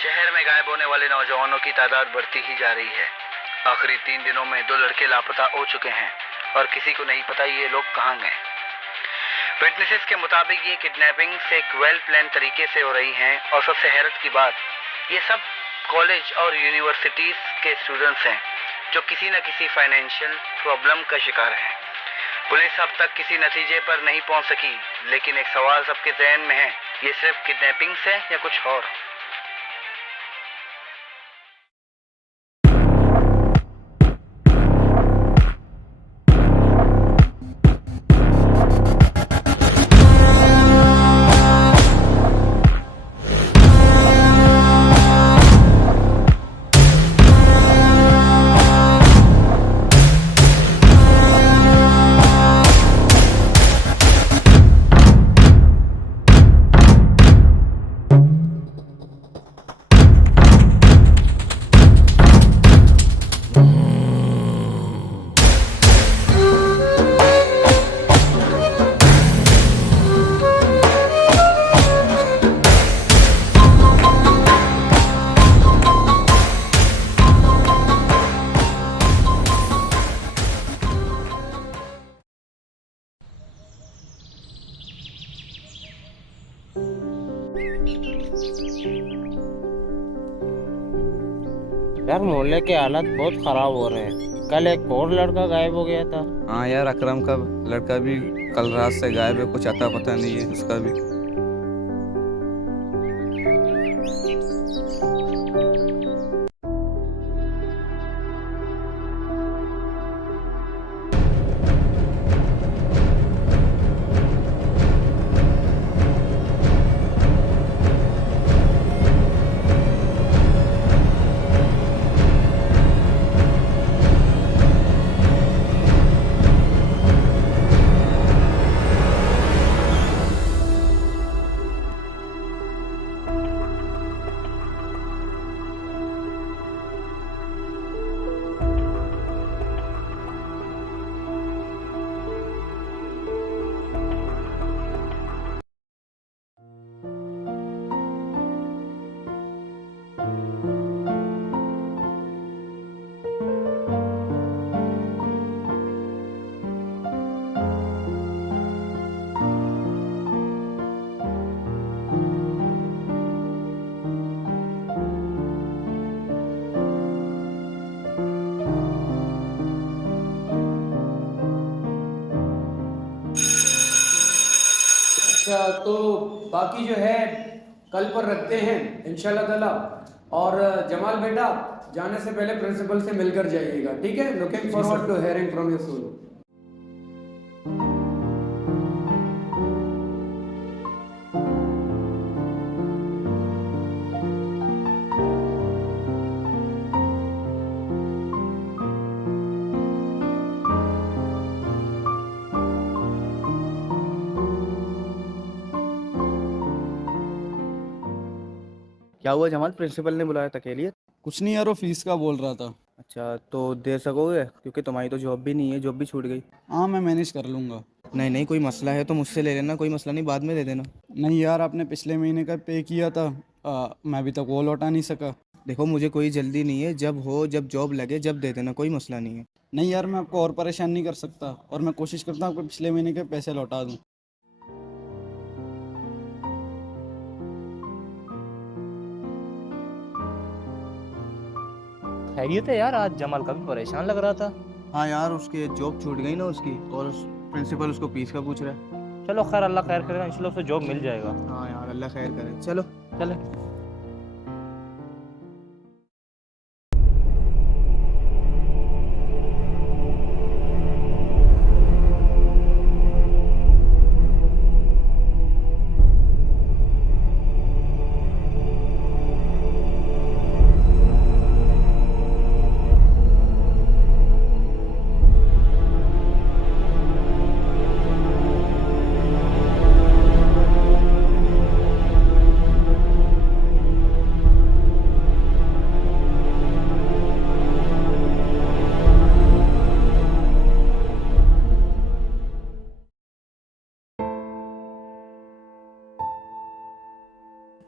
शहर में गायब होने वाले नौजवानों की तादाद बढ़ती ही जा रही है। आखिरी 3 दिनों में 2 लड़के लापता हो चुके हैं और किसी को नहीं पता ये लोग कहाँ गए। विटनेसेस के मुताबिक ये किडनैपिंग्स एक वेल प्लान तरीके से हो रही हैं और सबसे हैरत की बात, ये सब कॉलेज और यूनिवर्सिटीज के स्टूडेंट्स हैं जो किसी न किसी फाइनेंशियल प्रॉब्लम का शिकार हैं। पुलिस अब तक किसी नतीजे पर नहीं पहुंच सकी, लेकिन एक सवाल सबके ज़हन में है, ये सिर्फ किडनैपिंग्स है या कुछ और? यार मोहल्ले के हालात बहुत खराब हो रहे हैं। कल एक और लड़का गायब हो गया था। हाँ यार, अकरम का लड़का भी कल रात से गायब है, कुछ आता पता नहीं है उसका भी। अच्छा, तो बाकी जो है कल पर रखते हैं इंशाल्लाह ताला। और जमाल बेटा, जाने से पहले प्रिंसिपल से मिलकर जाइएगा, ठीक है? Looking forward to hearing from your soon. क्या हुआ जमाल, प्रिंसिपल ने बुलाया था के लिए? कुछ नहीं यार, वो फीस का बोल रहा था। अच्छा, तो दे सकोगे? क्योंकि तुम्हारी तो जॉब भी नहीं है, जॉब भी छूट गई। हाँ, मैं मैनेज कर लूँगा। नहीं नहीं, कोई मसला है तो मुझसे ले लेना, कोई मसला नहीं, बाद में दे देना। नहीं यार, आपने पिछले महीने का पे किया था, मैं अभी तक वो लौटा नहीं सका। देखो, मुझे कोई जल्दी नहीं है, जब हो, जब जॉब लगे, जब दे देना, कोई मसला नहीं है। नहीं यार, मैं आपको और परेशान नहीं कर सकता, और मैं कोशिश करता हूँ आपको पिछले महीने के पैसे लौटा दूँ। खैरियत है यार, आज जमाल का भी परेशान लग रहा था। हाँ यार, उसकी जॉब छूट गई ना उसकी, और प्रिंसिपल उसको फीस का पूछ रहा है। चलो खैर, अल्लाह खैर करेगा, इंशाल्लाह उसे जॉब मिल जाएगा। हाँ यार, अल्लाह खैर करे। चलो चले।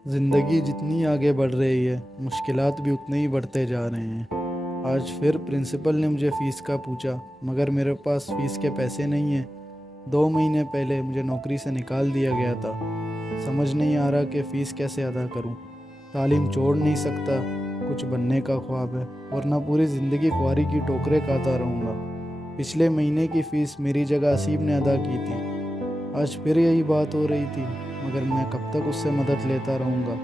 ज़िंदगी जितनी आगे बढ़ रही है मुश्किलात भी उतने ही बढ़ते जा रहे हैं। आज फिर प्रिंसिपल ने मुझे फ़ीस का पूछा, मगर मेरे पास फ़ीस के पैसे नहीं हैं। 2 महीने पहले मुझे नौकरी से निकाल दिया गया था। समझ नहीं आ रहा कि फ़ीस कैसे अदा करूं। तालीम छोड़ नहीं सकता, कुछ बनने का ख्वाब है, वरना पूरी ज़िंदगी ख्वारी की टोकरे खाता रहूँगा। पिछले महीने की फ़ीस मेरी जगह असीब ने अदा की थी। आज फिर यही बात हो रही थी, मगर मैं कब तक उससे मदद लेता रहूँगा।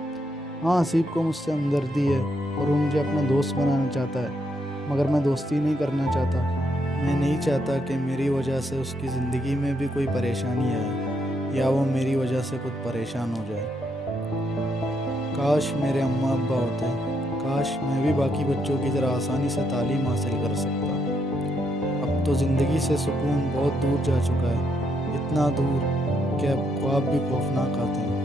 हाँ, असीब को मुझसे हमदर्दी है और वो मुझे अपना दोस्त बनाना चाहता है, मगर मैं दोस्ती नहीं करना चाहता। मैं नहीं चाहता कि मेरी वजह से उसकी ज़िंदगी में भी कोई परेशानी आए या वो मेरी वजह से खुद परेशान हो जाए। काश मेरे अम्मा अब्बा होते, काश मैं भी बाकी बच्चों की तरह आसानी से तालीम हासिल कर सकता। अब तो ज़िंदगी से सुकून बहुत दूर जा चुका है, इतना दूर कि अब ख्वाब भी खौफनाक आते हैं।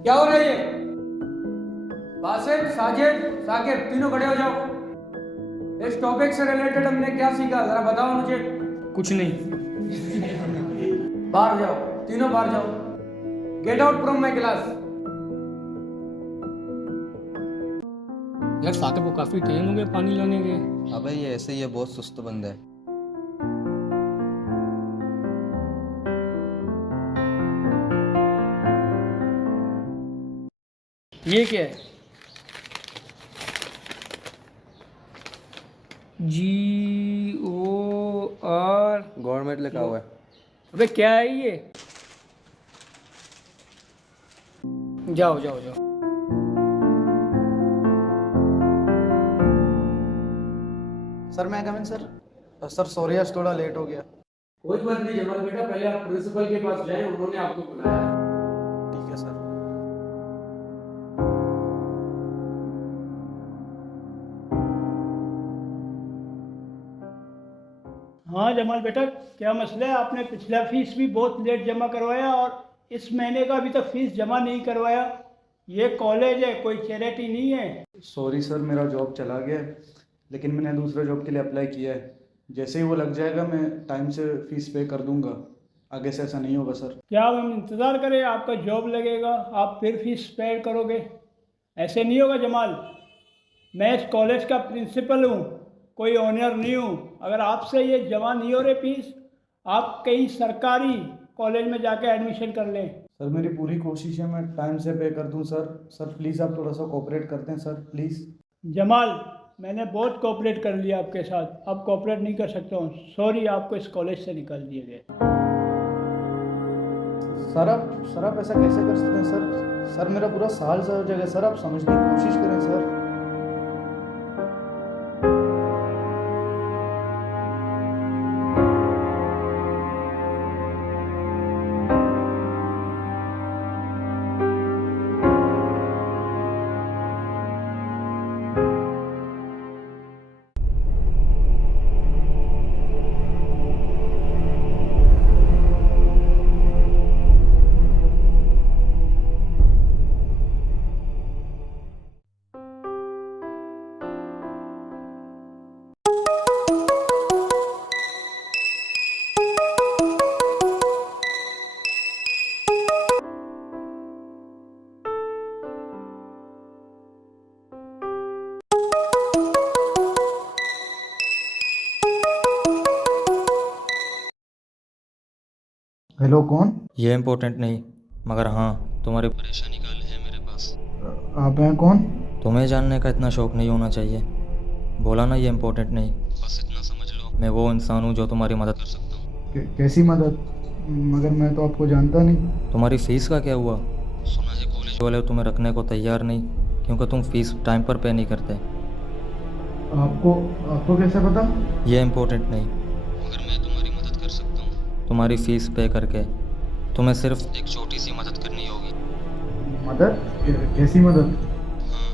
क्या हो रहा है ये? बासित, साजिद, साकिब, तीनों खड़े हो जाओ। इस टॉपिक से रिलेटेड हमने क्या सीखा जरा बताओ मुझे। कुछ नहीं। बाहर जाओ, तीनों बाहर जाओ। Get out from my class. यार साकिब को काफी टाइम हो गया पानी लाने के। अबे ये ऐसे ही है, बहुत सुस्त बंदा है। ये क्या है? GOR। गवर्नमेंट लिखा हुआ है। अबे क्या है ये? जाओ जाओ जाओ। सर मैं कमिंग सर? सर सॉरी, आज थोड़ा लेट हो गया। कोई बात नहीं जमाल बेटा, पहले आप प्रिंसिपल के पास जाएं, उन्होंने आपको बुलाया है। ठीक है सर। हाँ जमाल बेटा, क्या मसला है? आपने पिछला फीस भी बहुत लेट जमा करवाया और इस महीने का अभी तक फीस जमा नहीं करवाया। ये कॉलेज है, कोई चैरिटी नहीं है। सॉरी सर, मेरा जॉब चला गया है, लेकिन मैंने दूसरे जॉब के लिए अप्लाई किया है। जैसे ही वो लग जाएगा मैं टाइम से फ़ीस पे कर दूंगा। आगे से ऐसा नहीं होगा सर। क्या हम इंतज़ार करें? आपका जॉब लगेगा, आप फिर फीस पे करोगे? ऐसे नहीं होगा जमाल। मैं इस कॉलेज का प्रिंसिपल हूँ, कोई ऑनर नहीं हूँ। अगर आपसे ये जमा नहीं हो रहे फीस, आप कहीं सरकारी कॉलेज में जाके एडमिशन कर लें। सर मेरी पूरी कोशिश है, मैं टाइम से पे कर दूं सर। सर प्लीज़ आप थोड़ा सा कोऑपरेट करते हैं सर, प्लीज़। जमाल, मैंने बहुत कोऑपरेट कर लिया आपके साथ, अब कोऑपरेट नहीं कर सकता हूँ। सॉरी, आपको इस कॉलेज से निकाल दिए गए। सर आप ऐसा कैसे कर सकते हैं सर? सर मेरा पूरा साल सा हो जाएगा सर, आप समझने की कोशिश करें सर। हेलो, कौन? ये इम्पोर्टेंट नहीं, मगर हाँ तुम्हारी परेशानी का हल है मेरे पास। आप हैं कौन? तुम्हें जानने का इतना शौक नहीं होना चाहिए। बोला ना ये इम्पोर्टेंट नहीं, बस इतना समझ लो मैं वो इंसान हूँ जो तुम्हारी मदद कर सकता हूँ। कैसी मदद? मगर मैं तो आपको जानता नहीं। तुम्हारी फ़ीस का क्या हुआ? सुना है कॉलेज वाले तुम्हें रखने को तैयार नहीं, क्योंकि तुम फ़ीस टाइम पर पे नहीं करते। आपको आपको कैसे पता? ये इम्पोर्टेंट नहीं, मगर मैं तुम्हारी मदद कर सकता हूँ। तुम्हारी फ़ीस पे करके तुम्हें सिर्फ एक छोटी सी मदद करनी होगी। मदद? कैसी मदद? हाँ,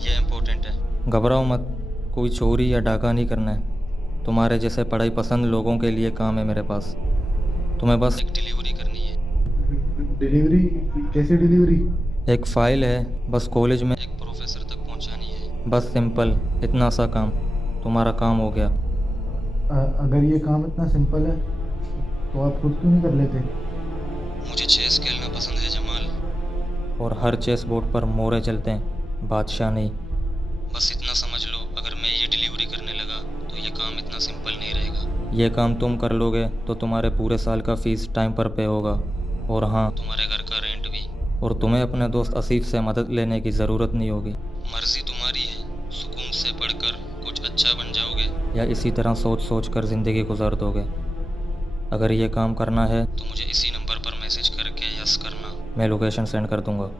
ये इम्पोर्टेंट है। घबराओ मत, कोई चोरी या डाका नहीं करना है। तुम्हारे जैसे पढ़ाई पसंद लोगों के लिए काम है मेरे पास। तुम्हें बस एक डिलीवरी करनी है। डिलीवरी? कैसी डिलीवरी? एक फ़ाइल है, बस कॉलेज में एक प्रोफेसर तक पहुंचानी है। बस सिंपल, इतना सा काम, तुम्हारा काम हो गया। अगर ये काम इतना सिंपल है तो आप खुद क्यों नहीं कर लेते? मुझे चेस खेलना पसंद है जमाल, और हर चेस बोर्ड पर मोरे चलते हैं, बादशाह नहीं। बस इतना समझ लो, अगर मैं ये डिलीवरी करने लगा तो ये काम इतना सिंपल नहीं रहेगा। ये काम तुम कर लोगे तो तुम्हारे पूरे साल का फ़ीस टाइम पर पे होगा, और हाँ तुम्हारे घर का रेंट भी। और तुम्हें अपने दोस्त आसिफ से मदद लेने की ज़रूरत नहीं होगी। मर्जी तुम्हारी है, सुकून से पढ़कर कुछ अच्छा बन जाओगे या इसी तरह सोच सोच कर ज़िंदगी गुजार दोगे। अगर ये काम करना है तो मुझे इसी नंबर पर मैसेज करके यस करना, मैं लोकेशन सेंड कर दूंगा।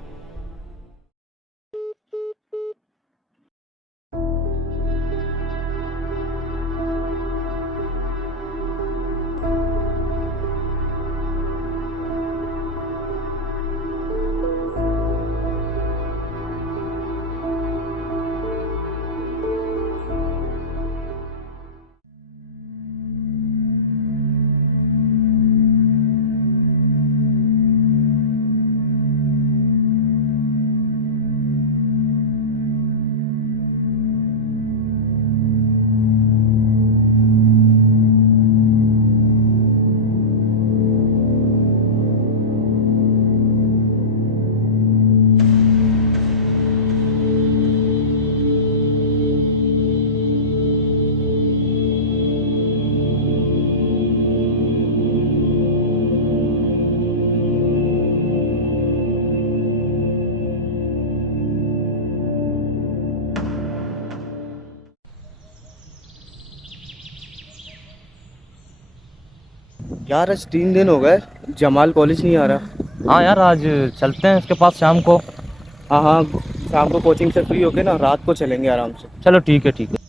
यार आज 3 दिन हो गए, जमाल कॉलेज नहीं आ रहा। हाँ यार, आज चलते हैं उसके पास शाम को। हाँ हाँ, शाम को कोचिंग से फ्री होके ना रात को चलेंगे आराम से। चलो ठीक है ठीक है।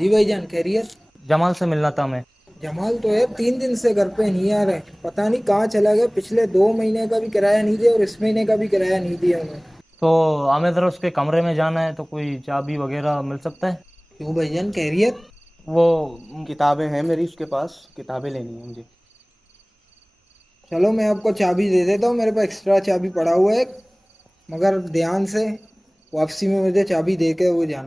जी भाईजान, खैरियत? जमाल से मिलना था मैं। जमाल तो यार 3 दिन से घर पे नहीं आ रहे, पता नहीं कहाँ चला गया। पिछले 2 महीने का भी किराया नहीं दिया और इस महीने का भी किराया नहीं दिया उन्हें। तो हमें ज़रा उसके कमरे में जाना है, तो कोई चाबी वगैरह मिल सकता है? क्यों भाईजान, खैरियत? वो किताबें हैं मेरी उसके पास, किताबें लेनी है मुझे। चलो मैं आपको चाबी दे देता हूँ, मेरे पास एक्स्ट्रा चाबी पड़ा हुआ है, मगर ध्यान से वापसी में मुझे चाबी दे के वो जाना।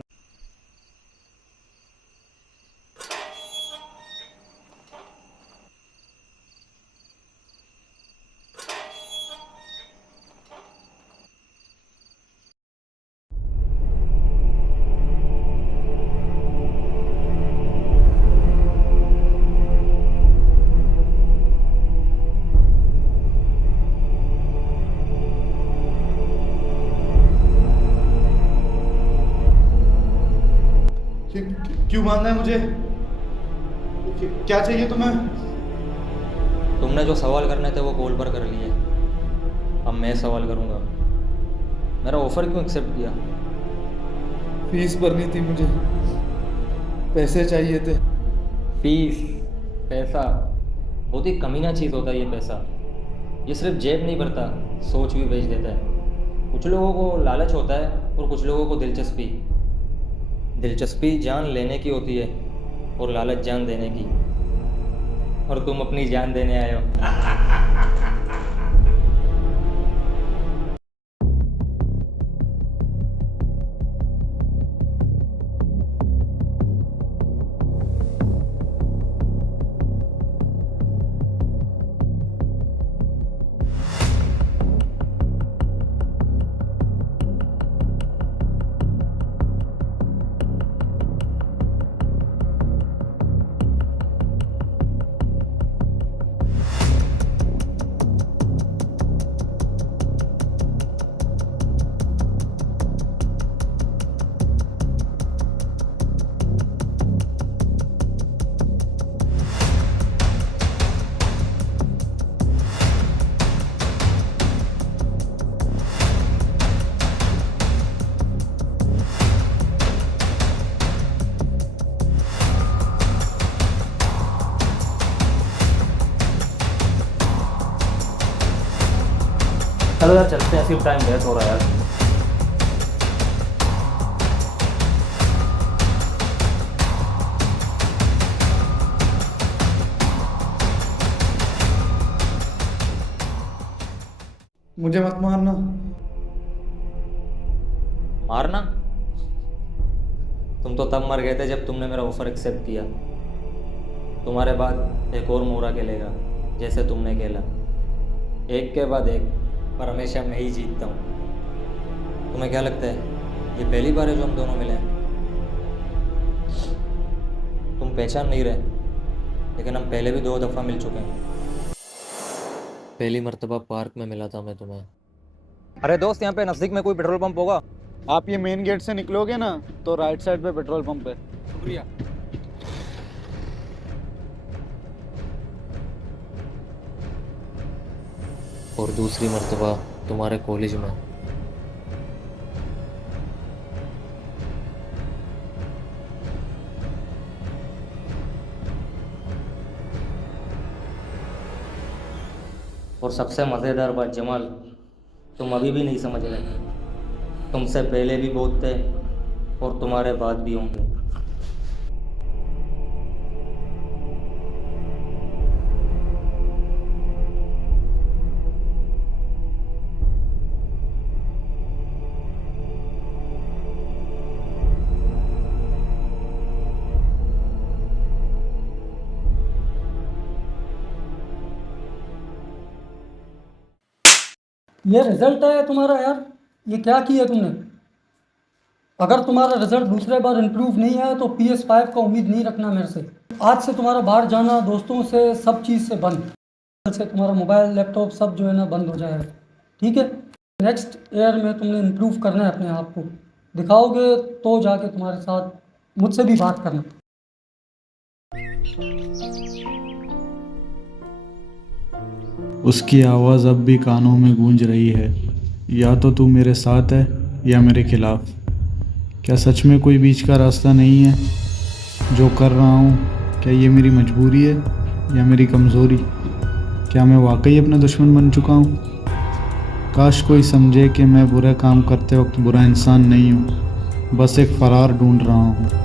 क्यों मारना है मुझे? क्या चाहिए तुम्हें? तुमने जो सवाल करने थे वो कॉल पर कर लिए, अब मैं सवाल करूँगा। मेरा ऑफ़र क्यों एक्सेप्ट किया? फीस भरनी थी मुझे, पैसे चाहिए थे। फीस, पैसा, बहुत ही कमीना चीज़ होता है ये पैसा। ये सिर्फ जेब नहीं भरता, सोच भी बेच देता है। कुछ लोगों को लालच होता है और कुछ लोगों को दिलचस्पी। दिलचस्पी जान लेने की होती है और लालच जान देने की, और तुम अपनी जान देने आए हो। चलो यार चलते हैं, सिर्फ टाइम वेस्ट हो रहा है यार। मुझे मत मारना। मारना? तुम तो तब मर गए थे जब तुमने मेरा ऑफर एक्सेप्ट किया। तुम्हारे बाद एक और मोरा खेलेगा जैसे तुमने खेला, एक के बाद एक, पर हमेशा मैं ही जीतता हूँ। तुम्हें क्या लगता है ये पहली बार है जो हम दोनों मिले हैं? तुम पहचान नहीं रहे, लेकिन हम पहले भी 2 दफ़ा मिल चुके हैं। पहली मर्तबा पार्क में मिला था मैं तुम्हें। अरे दोस्त, यहाँ पे नज़दीक में कोई पेट्रोल पंप होगा? आप ये मेन गेट से निकलोगे ना तो राइट साइड पे पेट्रोल पंप है। शुक्रिया। और दूसरी मर्तबा तुम्हारे कॉलेज में। और सबसे मज़ेदार बात जमाल, तुम अभी भी नहीं समझ रहे। तुमसे पहले भी बहुत थे और तुम्हारे बाद भी होंगे। ये रिजल्ट आया तुम्हारा यार, ये क्या किया तुमने? अगर तुम्हारा रिजल्ट दूसरे बार इम्प्रूव नहीं आया तो PS5 का उम्मीद नहीं रखना मेरे से। आज से तुम्हारा बाहर जाना, दोस्तों से, सब चीज़ से बंद। कल से तुम्हारा मोबाइल, लैपटॉप सब जो है ना बंद हो जाएगा, ठीक है? नेक्स्ट ईयर में तुमने इम्प्रूव करना है अपने आप को, दिखाओगे तो जाके तुम्हारे साथ मुझसे भी बात करना। उसकी आवाज़ अब भी कानों में गूंज रही है, या तो तू मेरे साथ है या मेरे खिलाफ। क्या सच में कोई बीच का रास्ता नहीं है? जो कर रहा हूँ क्या ये मेरी मजबूरी है या मेरी कमज़ोरी? क्या मैं वाकई अपना दुश्मन बन चुका हूँ? काश कोई समझे कि मैं बुरे काम करते वक्त बुरा इंसान नहीं हूँ, बस एक फ़रार ढूंढ रहा हूँ।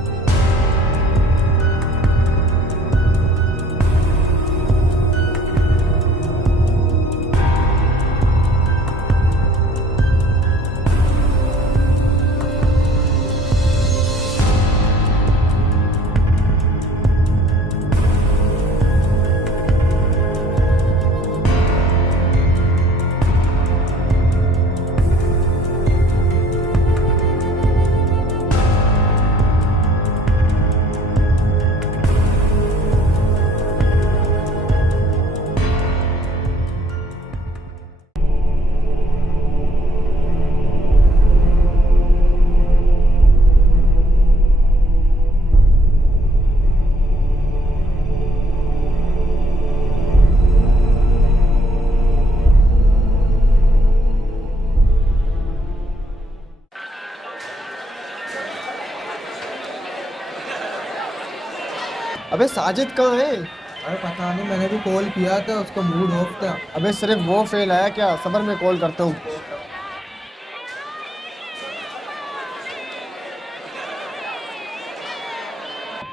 अबे साजिद कहाँ है? अरे पता नहीं, मैंने भी कॉल किया था, उसका मूड ऑफ था। अबे सिर्फ वो फेल आया क्या? सबर में कॉल करता हूँ।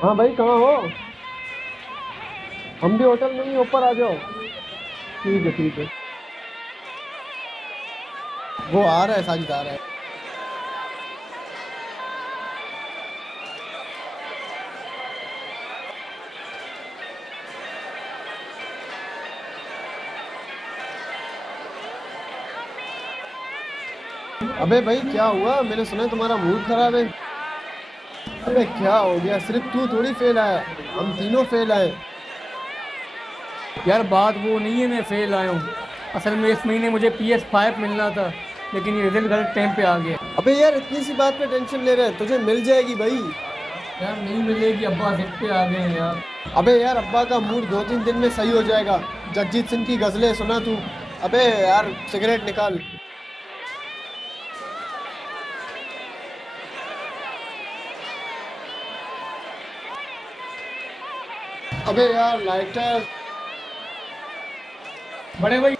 हाँ भाई, कहाँ हो? हम भी होटल में ही, ऊपर आ जाओ। ठीक है ठीक है। वो आ रहा है, साजिद आ रहा है। अबे भाई क्या हुआ? मैंने सुना तुम्हारा मूड खराब है। अबे क्या हो गया? सिर्फ तू थोड़ी फेल आया, हम तीनों फेल आए। यार बात वो नहीं है मैं फेल आया हूँ, असल में इस महीने मुझे PS5 मिलना था, लेकिन ये रिजल्ट गलत टाइम पे आ गया। अबे यार इतनी सी बात पे टेंशन ले रहे हैं, तुझे मिल जाएगी भाई। यार नहीं मिलेगी, अब्बा जिद पे आ गए हैं यार। अबे यार अब्बा का मूड 2-3 दिन में सही हो जाएगा। जगजीत सिंह की गजलें सुना तू? अबे यार सिगरेट निकाल। अबे यार लाइटर। बड़े भाई